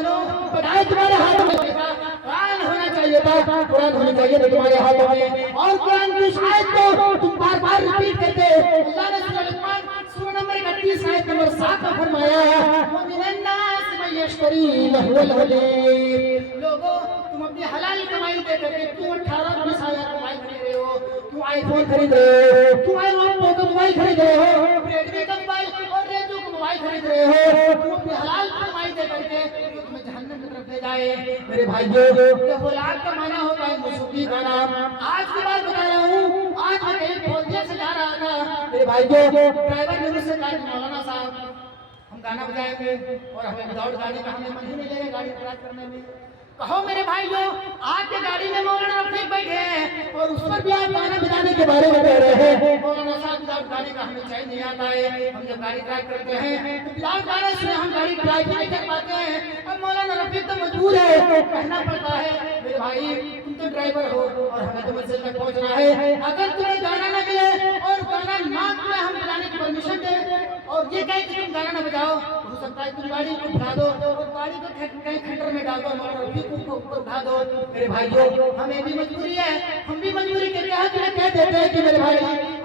बताए तुम्हारे हाथों में कुरान होना चाहिए था, कुरान होनी चाहिए था तुम्हारे हाथों में। और कुरान की इस आयत को तुम बार बार रिपीट करते। अल्लाह ने सूरह लुक़मान सूरह नंबर 31 आयत नंबर 7 में फरमाया, वमिनन्नास मयश्तरी लहुल हदीस। लोगों, तुम अपनी हलाल कमाई दे करके क्यों 18-20 हजार मोबाइल खरीद रहे हो, क्यों आईफोन खरीद रहे हो, क्यों ओप्पो का मोबाइल खरीद रहे हो, रेडमी का मोबाइल और रेजो का मोबाइल खरीद रहे हो, क्यों अपनी हलाल कमाई दे करके तुम्हें जहन्नम की तरफ ले जाए। मेरे भाइयों, ये औलाद का माना होता है मुसूफी का नाम। आज की बात बता रहा हूँ, आज मैं कहीं फौजिया से जा रहा था। मेरे भाइयों, ड्राइवर ने मुझसे कहा, मौलाना साहब हम गाना बजाएंगे और हमें विदाउट गाने का हमें मन ही नहीं लगेगा गाड़ी ड्राइव करने में। कहो मेरे भाइयों, आपके गाड़ी में मौलाना रफीक बैठे हैं और उस पर भी आप गाना बजाने के बारे में कह रहे हैं। मौलाना साहब विदाउट गाने का हमें चैन नहीं आता है, हम जब गाड़ी ड्राइव करते हैं तो विदाउट गाने से हम गाड़ी ड्राइव नहीं कर पाते हैं। अब मौलाना रफीक तो मजबूर है, कहना पड़ता है मेरे भाई तुम तो ड्राइवर हो और हमें तो मंजिल तक पहुंचना है। अगर तुम्हें गाना न मिले और गाना ना तुम्हें हम बजाने की परमिशन दे और ये कहे कि तुम गाना न बजाओ, हो सकता है तुम गाड़ी को उठा दो और गाड़ी को कहीं खंडर में डाल दो, मौलाना रफीक को ऊपर उठा दो। मेरे भाइयों, हमें भी मजबूरी है, हम भी मजबूरी के तहत कह देते हैं कि मेरे भाई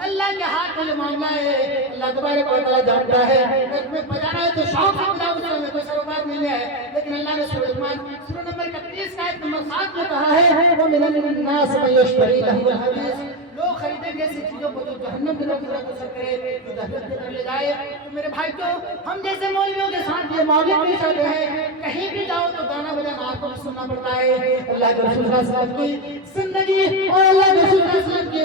अल्लाह के हाथ में मामला है, अल्लाह तबारक व तआला जानता है। अगर तुम्हें बजाना है तो शौक से बजाओ, उसमें हमें कोई सरोकार नहीं है। लेकिन अल्लाह ने सूरह लुक़मान सूरह नंबर 31 आयत नंबर 7 में कहा है, वो मिनन्नास मयश्तरी लहुल हदीस। लोग खरीदेंगे ऐसी चीजों को जो जहन्नम की तरफ असर करे, जो जहन्नम की तरफ ले जाए। तो मेरे भाई को हम जैसे मौलवियों के साथ ये मामले पेश आते हैं, कहीं भी जाओ तो गाना बजाना आपको भी सुनना पड़ता है। अल्लाह के रसूल सल्लल्लाहु अलैहि वसल्लम की जिंदगी और अल्लाह के रसूल सल्लल्लाहु अलैहि वसल्लम की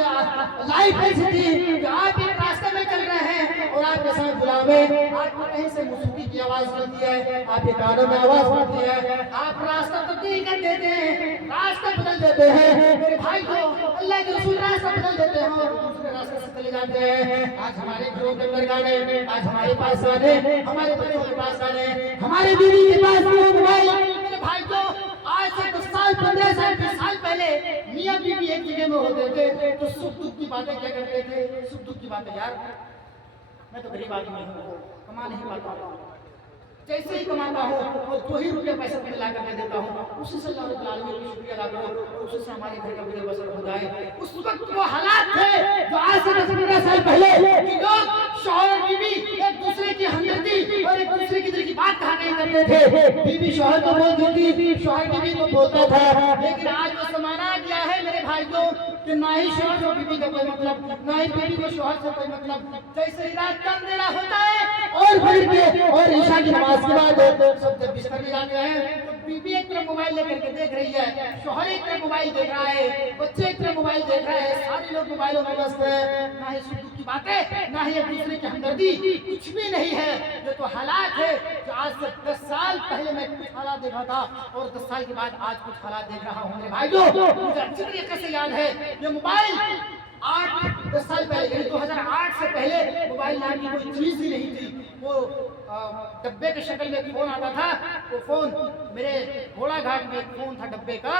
लाइफ ऐसी थी कि आप एक रास्ते में चल रहे हैं और आपके साथ गुलाम है, आपको कहीं से मौसीकी की आवाज मिलती है, आपके कानों में आवाज पड़ती है, आप रास्ता तब्दील कर देते हैं, रास्ता बदल देते हैं। मेरे भाई को अल्लाह के रसूल रास्ता बदल देते हैं और दूसरे रास्ते से चले जाते हैं। आज हमारे घरों के अंदर गाने, आज हमारे पास गाने, हमारे बच्चों के पास गाने, हमारे बीवी के पास मोबाइल। मेरे भाई को आज से 10 साल 15 साल 20 साल पहले मियाँ बीवी एक जगह में होते थे तो सुख दुख की बातें क्या करते थे। सुख दुख की बातें, यार मैं तो गरीब आदमी हूँ, कमा नहीं पाता हूँ, जैसे ही कमाता हूँ और 2 ही रुपये पैसे मिला कर मैं देता हूँ, उसी से अल्लाह रब्बुल आलमीन का शुक्रिया अदा करो और उसी से हमारे घर का गुजर बसर हो जाए। उस वक्त वो हालात थे जो आज से 10-15 साल पहले कि लोग शौहर और बीवी एक दूसरे की हमदर्दी और एक दूसरे की दिल की बात कहा नहीं करते थे। बीवी शौहर को बोलती थी, शौहर बीवी को बोलता था। लेकिन आज वो जमाना आ गया है मेरे भाई को कि ना ही शौहर और बीवी का कोई मतलब, ना ही बीवी को शौहर से कोई मतलब। जैसे ही रात का अंधेरा होता है और फजर के और ईशा की नमाज के बाद सब जब बिस्तर में जाते हैं तो बीवी एक तरफ मोबाइल लेकर के देख रही है, शौहर एक तरफ मोबाइल देख रहा है, बच्चे एक तरफ मोबाइल देख रहे हैं, सारे लोग मोबाइलों में व्यस्त हैं। ना ही सुख दुख की बातें, ना ही एक दूसरे की हमदर्दी, कुछ भी नहीं है। ये तो हालात है जो आज से 10 साल पहले मैं कुछ हालात देखा था और 10 साल के बाद आज कुछ हालात देख रहा हूँ। मेरे भाइयों, मुझे अच्छी तरीके से याद है ये मोबाइल 8-10 साल पहले यानी 2008 से पहले मोबाइल नाम की कोई चीज ही नहीं थी। वो डब्बे के शक्ल में फोन आता था। वो फोन मेरे घोड़ा घाट में एक फोन था डब्बे का,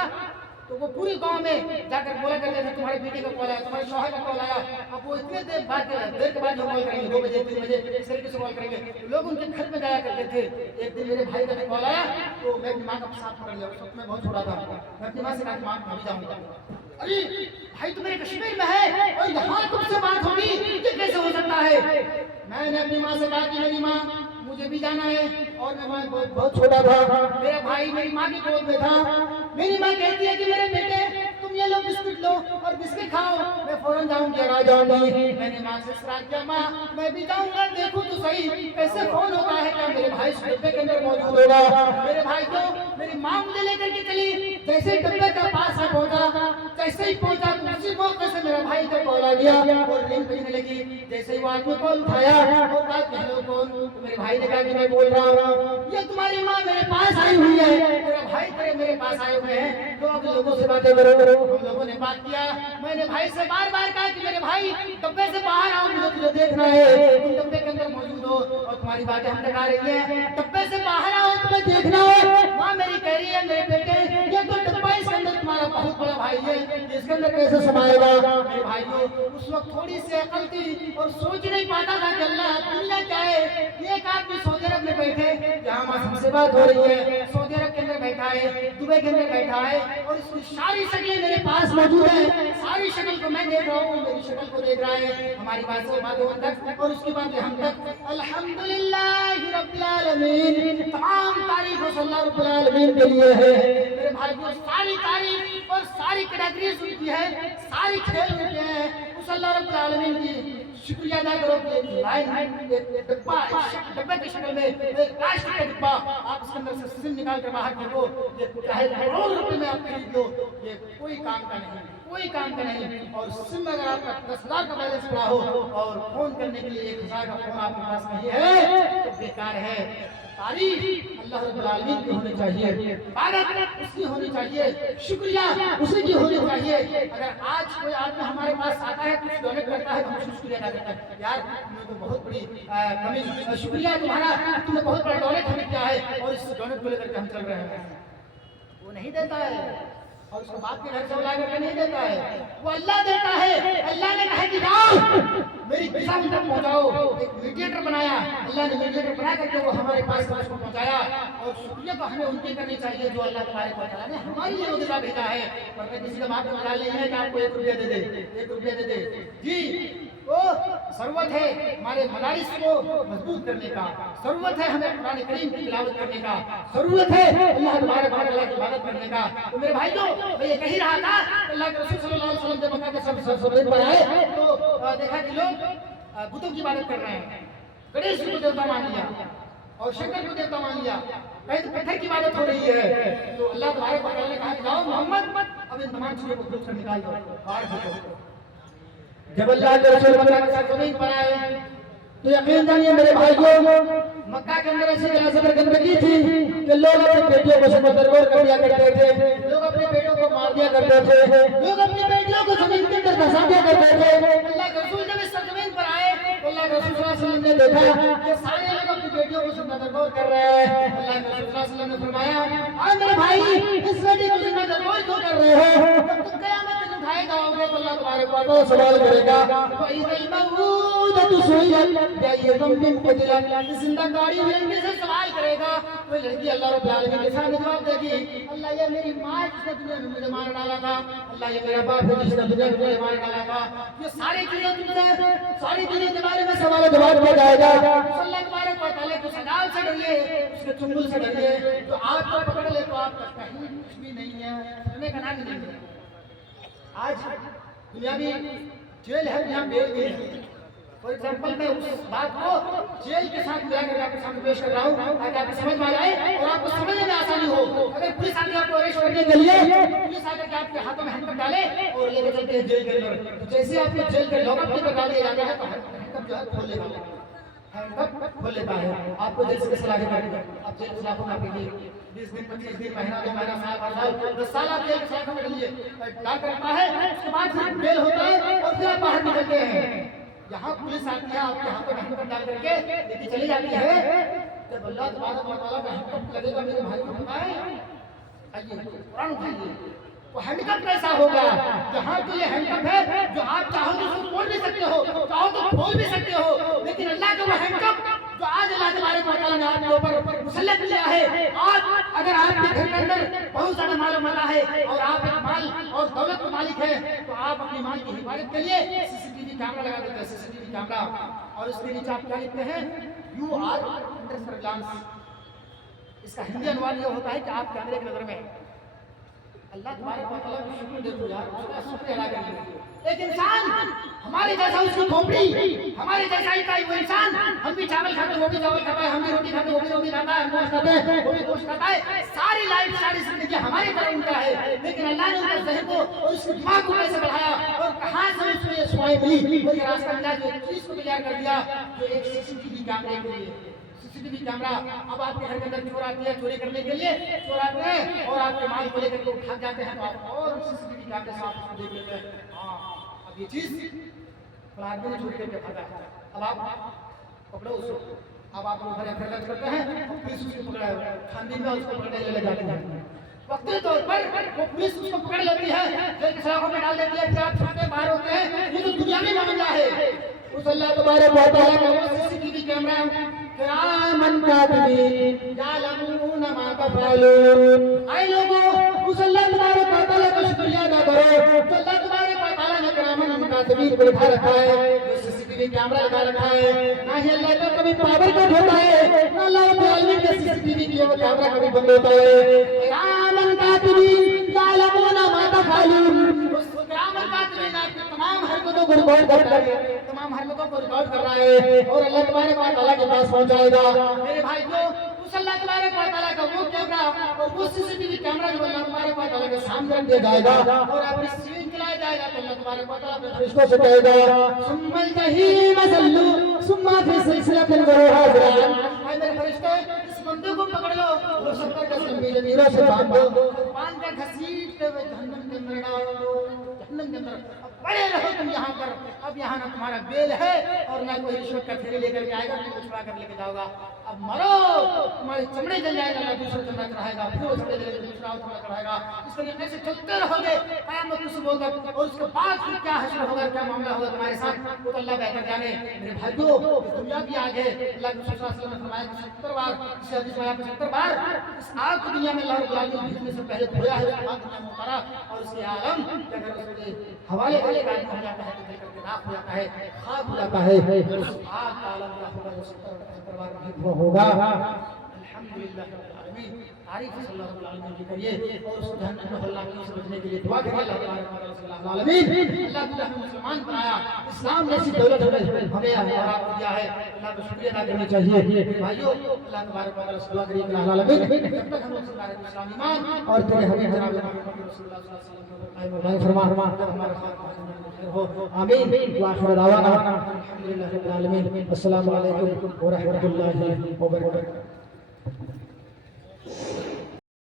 तो वो पूरी गांव में जाकर बोला करते थे तुम्हारे बेटे का कॉल आया, तुम्हारे शौहर का कॉल आया। अब वो इतने देर के बाद जो कॉल करेंगे 2 बजे 3 बजे इस तरीके से कॉल करेंगे, तो लोग उनके घर में जाया करते थे। एक दिन मेरे भाई का भी कॉल आया तो मैं अपनी माँ का साथ पकड़ लिया, उस वक्त मैं बहुत छोटा था। मैं अपनी माँ से कहा माँ मैं भी जाऊँगा। अरे भाई तुम मेरे कश्मीर में है और यहाँ तुमसे बात होगी, ये कैसे हो सकता है। मैंने अपनी माँ से कहा कि मेरी माँ मुझे भी जाना है और मैं बहुत छोटा था, मेरा भाई मेरी माँ की गोद में था। मेरी माँ कहती है कि मेरे बेटे तुम ये लो बिस्किट लो और बिस्किट खाओ, मैं फौरन जाऊंगी आ जाऊंगी। मैंने माँ से सवाल किया माँ मैं भी जाऊंगा, देखो तो सही कैसे फोन होता है, क्या मेरे भाई डब्बे के अंदर मौजूद होगा। मेरे भाई को मेरी माँ मुझे लेकर के चली, जैसे डब्बे का पास पहुंचा, जैसे ही पहुंचा तो उसी मौके से मेरा भाई का कॉल आ गया और रिंग बजने लगी। जैसे ही वो आदमी कॉल उठाया और बात हेलो कौन, तो मेरे भाई ने कहा कि मैं बोल रहा हूँ, ये तुम्हारी माँ मेरे पास आई हुई है, मेरा भाई तेरे मेरे पास आए हुए हैं, तो अब लोगों से बातें करो। हम लोगों ने बात किया, मैंने भाई से बार बार कहा कि मेरे भाई डब्बे से बाहर आओ, मुझे तुझे देखना है, तुम डब्बे के अंदर मौजूद हो और तुम्हारी बातें हम लगा रही है, डब्बे से बाहर आओ तुम्हें देखना है। माँ मेरी कह रही है मेरे बेटे ये तो डब्बा इसके अंदर तुम्हारा बहुत बड़ा भाई है, इसके अंदर कैसे समाएगा। मेरे भाइयों उस वक्त थोड़ी सी अकल थी और सोच नहीं पाता था कि अल्लाह दुनिया क्या है। एक आदमी सऊदी अरब में बैठे, यहाँ हमसे बात हो रही है, सऊदी अरब बैठा है, दुबई के अंदर बैठा है और इसकी सारी शक्लें मेरे पास मौजूद है, सारी शक्ल को मैं देख रहा हूँ, मेरी शक्ल को देख रहा है, हमारी बात से बात तक और उसकी बात हम तक। अल्हम्दुलिल्लाह रब्बिल आलमीन, तमाम तारीफ अल्लाह रब्बिल आलमीन के लिए है। मेरे भाइयों सारी तारीफ और सारी कैटेगरीज उनकी है, सारी खेल उनके हैं, उस अल्लाह रब्बिल आलमीन की शुक्रिया अदा करो कि लाइन डब्बे की शक्ल में एक राष्ट्र का डिब्बा आप इसके अंदर से सिम निकाल कर बाहर फेंको, ये चाहे करोड़ रुपए में आप खरीद लो, ये कोई काम का नहीं, कोई काम का नहीं। और सिम अगर आपका 10,000 का बैलेंस पड़ा हो और फोन करने के लिए 1,000 का फोन आपके पास नहीं है तो बेकार है। तारीफ अल्लाह रब्बुल आलमीन की होनी चाहिए, इबादत उसकी होनी चाहिए, शुक्रिया उसी की होनी चाहिए। अगर आज कोई आदमी हमारे पास आता है, कुछ डोनेट करता है तो हम शुक्रिया अदा करते हैं, यार तुमने तो बहुत बड़ी कमी, शुक्रिया तुम्हारा, तुमने बहुत बड़ा डोनेट हमें किया है और इस डोनेट को लेकर के हम चल रहे हैं। वो नहीं देता है और उसको बाप के घर से बुला करके नहीं देता है, वो अल्लाह देता है। अल्लाह ने कहा कि जाओ मेरी किसान तक पहुंचाओ, एक मीडिएटर बनाया, अल्लाह ने मीडिएटर बना करके वो हमारे पास उसको पहुंचाया। और शुक्रिया तो हमें उनकी करनी चाहिए जो अल्लाह तबारक व तआला ने हमारी लिए योग्यता भेजा है। वरना किसी का बाप मजा नहीं है कि आपको 1 रुपया दे दे, 1 रुपया दे दे जी। तो जरूरत है हमारे मदारिस को मजबूत करने का, जरूरत है हमें कुरान करीम की तिलावत करने का, जरूरत है अल्लाह तबारक व तआला की इबादत करने का। तो मेरे भाइयों मैं ये कह रहा था, अल्लाह के रसूल सल्लल्लाहु अलैहि वसल्लम जब मक्का के सब पर आए तो देखा कि लोग बुतों की इबादत कर रहे हैं, गणेश को देवता मान लिया और शंकर को देवता मान लिया, कहीं तो पत्थर की इबादत हो रही है। तो अल्लाह तबारक व तआला ने कहा कि जाओ मोहम्मद अब इन तमाम चीजों को दूर से निकाल दो, बाहर फेंको। जब अल्लाह के रसूल मक्का के साथ जमीन पर आए तो यकीन जानिए मेरे भाइयों, मक्का के अंदर ऐसी गलत गंदगी थी कि लोग अपनी बेटियों को समंदर कर दिया करते थे, लोग अपनी बेटियों को मार दिया करते थे, लोग अपनी बेटियों को जमीन के अंदर धंसा दिया करते थे। अल्लाह के रसूल जब इस जमीन पर आए तो अल्लाह के रसूल सल्लल्लाहु अलैहि वसल्लम ने देखा कि सारे लोग अपनी बेटियों को समंदर कर रहे हैं। अल्लाह के रसूल सल्लल्लाहु अलैहि वसल्लम ने फरमाया, आ मेरे भाई इस बेटी को समंदर क्यों कर रहे हो? जब तुम कयामत में उठाए जाओगे तो अल्लाह तबारक व तआला सवाल करेगा, जिंदागाड़ी लड़की से सवाल करेगा। तो लड़की अल्लाह रब्बुल आलमीन के सामने जवाब देगी, अल्लाह ये मेरी माँ जिसने दुनिया में मुझे मार डाला था, अल्लाह ये मेरा बाप है जिसने दुनिया में मुझे मार डाला था। ये सारी चीजें तुमसे सारी चीजें के बारे में सवाल जवाब किया जाएगा। अल्लाह तबारक व तआला को सजाल से डरिए, उसके चुंगल से डरिए, जो आपको पकड़ ले तो आप कहीं कुछ भी नहीं है, करने का नाम नहीं है। आज दुनिया में जेल है, यहाँ बेल भी है। फॉर एग्जाम्पल मैं उस बात को जेल के साथ मिला कर आपके सामने पेश कर रहा हूँ ताकि आपको समझ में आ जाए और आपको समझने में आसानी हो। अगर पुलिस आके आपको अरेस्ट करने के लिए पुलिस आकर के आपके हाथों में हैंडकफ डाले और लेकर चलते हैं जेल के अंदर, तो जैसे आपको जेल के लॉकअप के अंदर डाल दिया जाता है तो हैंडकफ जो है खोल लेगा, हैंडकफ खोल लेता है, आपको जेल से कैसे लाके काटेगा? आप जेल के सलाखों में आपके 20 दिन 25 दिन महीना 2 महीना साल 10 साल आप जेल के सलाखों में डालिए डाल करता है, उसके बाद फिर बेल होता है और फिर आप बाहर निकलते हैं। यहाँ पुलिस आती है आपके हाथों में हैंडकफ डाल करके लेके चली जाती है। जब अल्लाह तबारक व तआला का हैंडकफ लगेगा मेरे भाई को पता है, आइए कुरान उठाइए, तो हैंडकफ कैसा होगा? यहाँ तो ये हैंडकफ है जो आप चाहो तो उसको तोड़ भी सकते हो, चाहो तो खोल भी सकते हो, लेकिन अल्लाह का वो हैंडकफ जो आज अल्लाह तबारक व तआला ने आपके ऊपर मुसल्लत किया है। आज अगर आपके घर के अंदर बहुत सारा माल मता है और आप एक माल और दौलत के मालिक है तो आप अपनी माल की हिफाजत के लिए सीसीटीवी कैमरा लगा देते हैं, सीसीटीवी कैमरा, और उसके नीचे आप क्या लिखते हैं? You are under surveillance. इसका हिंदी अनुवाद ये होता है कि आप कैमरे की नजर में। अल्लाह तबारक व तआला का शुक्र देखो यार, उसका शुक्र अदा करिए। एक इंसान हमारे जैसा, उसकी खोपड़ी हमारे जैसा ही का वो इंसान, हम भी चावल खाते वो भी चावल खाता है, हम भी रोटी खाते वो भी रोटी खाता है, हम गोश्त खाते हैं वो भी गोश्त खाता है, सारी लाइफ सारी जिंदगी हमारी तरह उनका है। लेकिन अल्लाह ने उनके ज़हन को और उसके दिमाग को कैसे बढ़ाया और कहाँ से उसको ये सुनाई मिली, वो ये रास्ता मिला जो एक चीज को तैयार कर दिया, जो एक सीसीटीवी कैमरे के लिए। सीसीटीवी कैमरा, अब आपके घर के अंदर चोर आते हैं चोरी करने के लिए, चोर आते हैं और आपके माल को लेकर के उठा जाते हैं तो आप और सीसीटीवी कैमरे से आप उसको देख लेते हैं, हाँ अब ये चीज आदमी ने चोरी करके भागा है, अब आप पकड़ो उसको। अब आप लोग घर दर्ज करते हैं, पुलिस उसको पकड़ा है, खानदीन में उसको पकड़ने ले जाते हैं। वक्ती तौर पर वो पुलिस उसको पकड़ लेती है, जेल के सलाखों में डाल देती है, फिर आप छूटे बाहर होते हैं। ये तो दुनिया में मामला है। उस अल्लाह तबारक व तआला का वो सीसीटीवी कैमरा किरामन कातिबीन यालमून मा तफअलून। ऐ लोगों, उस अल्लाह तबारक व तआला का शुक्रिया अदा करो जो अल्लाह तबारक व तआला ने किरामन कातिबीन को बिठा रखा है, सीसीटीवी कैमरा लगा रखा है। ना ही अल्लाह का कभी पावर कट होता है, ना अल्लाह रब्बुल आलमीन के सीसीटीवी की वो कैमरा कभी बंद होता है। किरामन कातिबीन यालमून मा तफअलून। उस किरामन कातिबीन आपकी तमाम हरकतों को रिकॉर्ड कर रहा है, तमाम हरकतों को रिकॉर्ड कर रहा है और अल्लाह तबारक व तआला के पास पहुंचाएगा। मेरे भाइयों, उस अल्लाह तबारक व तआला का वो कैमरा और वो सीसीटीवी कैमरा जो अल्लाह तबारक व तआला के सामने रख दिया जाएगा और अपनी स्क्रीन चलाया जाएगा तो अल्लाह तबारक व तआला अपने फरिश्तों से कहेगा सुम्मल जहीम सल्लू सुम्मा फी सिलसिलतिन ज़रूहा ज़रान। ऐ मेरे फरिश्ते, इस बंदे को पकड़ लो और 70 गज जमीरों से बांध दो, बांध कर घसीटते हुए जहन्नम के अंदर डाल दो। जहन्नम के अंदर बड़े रहो तुम यहाँ पर। अब यहाँ ना तुम्हारा बेल है और ना कोई रिश्वत का थैली लेकर के आएगा, तुमको छुड़ा कर लेके जाओगा। अब मरो, तुम्हारे चमड़े जल जाएगा, ना दूसरा चमड़ा चढ़ाएगा, फिर वो चमड़े जलेगा, दूसरा चमड़ा चढ़ाएगा। इस तरीके से चलते रहोगे क़यामत की सुबह तक और उसके बाद फिर क्या हश्र होगा, क्या मामला होगा तुम्हारे साथ, वो तो अल्लाह बेहतर जाने। मेरे भाइयों, दुनिया भी आगे अल्लाह के रसूल सल्लल्लाहु अलैहि वसल्लम ने फरमाया 75 बार, इस हदीस में 75 बार इस आग की दुनिया में अल्लाह रब्बुल आलमीन भेजने से पहले धोया है, आग दुनिया में उतारा और उसके आलम क्या अगर उसके हवाले वाले गाड़ी हो जाता है तो जल करके राख हो जाता है, खाक हो जाता है। उस आग का आलम क्या होगा जो 70 बार वो होगा। अल्हम्दुलिल्लाह रब्बिल आलमीन, तारीफ सल्लल्लाहु अलैहि वसल्लम की करिए और उस जहन्नम में अल्लाह की से बचने के लिए दुआ करिए। अल्लाह तबारक व तआला सल्लल्लाहु अलैहि वसल्लम अल्लाह ताला हमें मुसलमान बनाया, इस्लाम जैसी दौलत हमें और आपको दिया है, अल्लाह का शुक्रिया अदा करना चाहिए। भाइयों, अल्लाह तबारक व तआला से दुआ करिए कि अल्लाह अलमीन जब तक हम मुसलमान इस्लाम ईमान और तेरे हबीब जनाब मोहम्मद रसूलुल्लाह सल्लल्लाहु अलैहि वसल्लम को फरमा हमारा हो आमीन। व आखिर दावाना अल्हम्दुलिल्लाह रब्बिल आलमीन। अस्सलामु अलैकुम व रहमतुल्लाहि व बरकातहू।